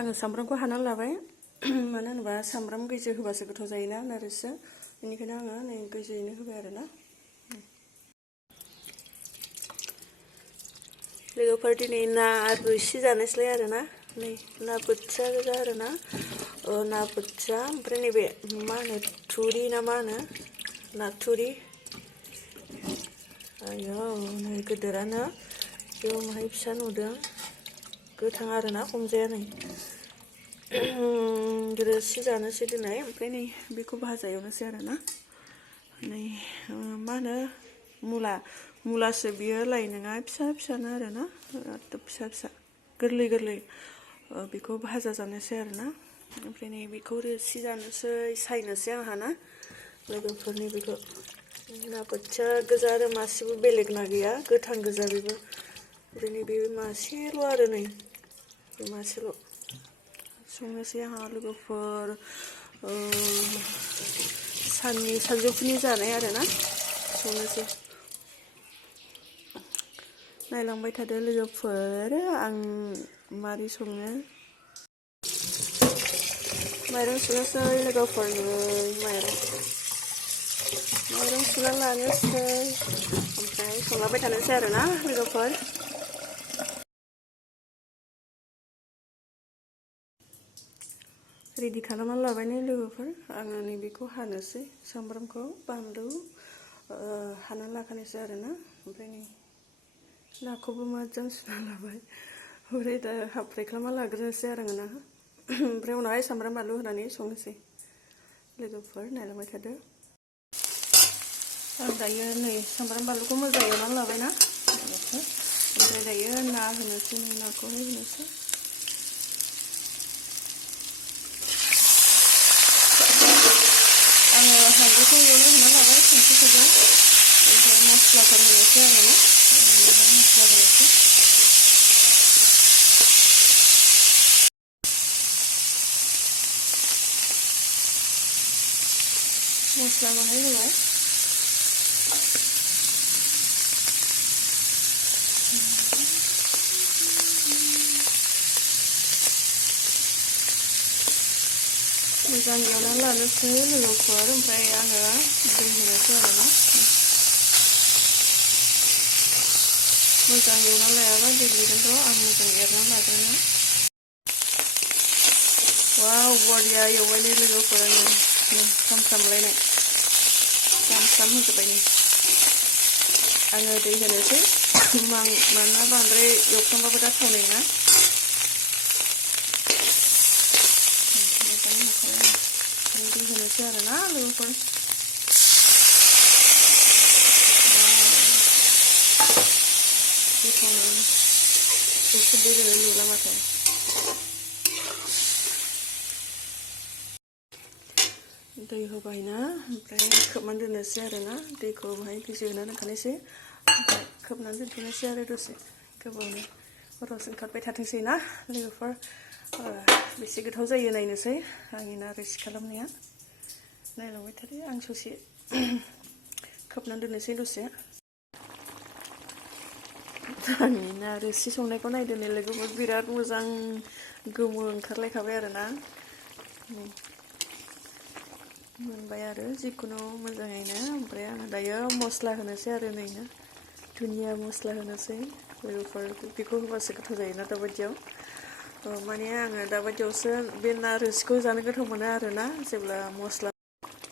आङो सामब्रामखौ हानानै लाबाय मानो होनोबा सामब्राम गैजो होबासो गोथाव जायोना नारजिया बेनिखायनो आङो नै गैजोयैनो होबाय आरोना लोगोफोर दिनै ना रोसि जानोसैलाय आरोना नै ना बोथिया गोजा आरोना ना बोथिया ओमफ्राय नैबे मा होनो थुरि ना मा होनो नाथुरि आयौ नै गिदिरानो बेयाव माहाय फिसा नुदों गोथां आरोना हमजाया नै रोसि जानोसै दिनै ओमफ्राय नै बेखौ भाजा एवनोसै आरोना नै मा होनो मुलासो बियो लाइ नङा फिसा फिसानो आरोना एकदम फिसा फिसा गोरलै गोरलै बेखौ भाजा जानोसै आरोना ओमफ्राय नै बेखौ रोसि जानोसै सायनोसै आंहा ना लोगोफोरनि बेखौ ना बोथिया गोजा आरो मासेबो बेलेग ना गैया गोथां गोजा बेबो ओमफ्राय नै बे मासेल' आरो नै बे मासेल' संनोसै आंहा लोगोफोर सानजौफुनि जानाय आरोना संनोसै नायलांबाय थादो लोगोफोर आं मारै सङो माइरं सुनोसै लोगोफोर माइरं सुना लानोसै ओमफ्राय संलाबाय थानोसै आरोना लोगोफोर रेडि खालामनानै लाबाय नै लोगोफोर आङो नैबेखौ हानोसै सामब्रामखौ बानलु हानानै लाखानोसै आरोना ओमफ्राय नै नाखौबो मोजां सुना लाबाय ओमफ्राय दा हाफ फ्राय खालामना लाग्रोनोसै आरो आङो ना ओमफ्राय उनावहाय सामब्राम बानलु होनानै संनोसै लोगोफोर नायलांबाय थादो आं दायो नै सामब्राम बानलुखौ मोजां एवनानै लाबायना ओमफ्राय दायो ना होनोसै नै नाखौहाय होनोसै आङो हालदैखौ एवनो होना लाबाय संख्रिखौबो ओमफ्राय मस्लाफोर होनोसै आरोना मस्ला होनोसै मस्ला बाहाय होबाय मोजां एवनानै लानोसै लोगोफोर ओमफ्राय आङो दै होनोसै आरोना मोजां एवनानै लायाबा गेब्लेगोनथ' आं मोजां एरनानै लाग्रोनो वाव बरिया एवबाय नै लोगोफोर फ्रामफ्रामलायनाय फ्राम होजोब्बाय नै आङो दै होनोसै मानोना बांद्राय एवफ्रामबाबो दा थावनाय नङा दै होनोसै आरोना लोगोफोर गोथावनो एसे दै होनो नुला माथो दै होबायना ओमफ्राय खोबनानै दोननोसै आरोना दैखौ बाहाय गिसि होना दोनखानोसै ओमफ्राय खोबनानै दोनथ'नोसै आरो दसे गोबावनो रस ओंखारबाय थाथोंसै ना लोगोफोर बेसे गोथाव जायो नायनोसै आंनि ना रोसि खालामनाया नायलांबाय थादो आं ससे खोबनानै दोननोसै दसे आंनि ना रोसि संनायखौ नायदो नै लोगोफोर बिराद मोजां गोमो ओंखारलायखाबाय आरोना मोनबाय आरो जिखुनु मोजाङैनो ओमफ्राय आङो दायो मस्ला होनोसै आरो नै दुन्दिया मस्ला होनोसै लोगोफोर बेखौ होबासो गोथाव जायोना दाबायदियाव माने आङो दाबायदियावसो बे ना रोसिखौ जानो गोथाव मोनो आरोना जेब्ला मस्ला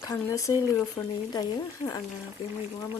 खांनोसै लोगोफोरनि दायो आङो बे मैगङा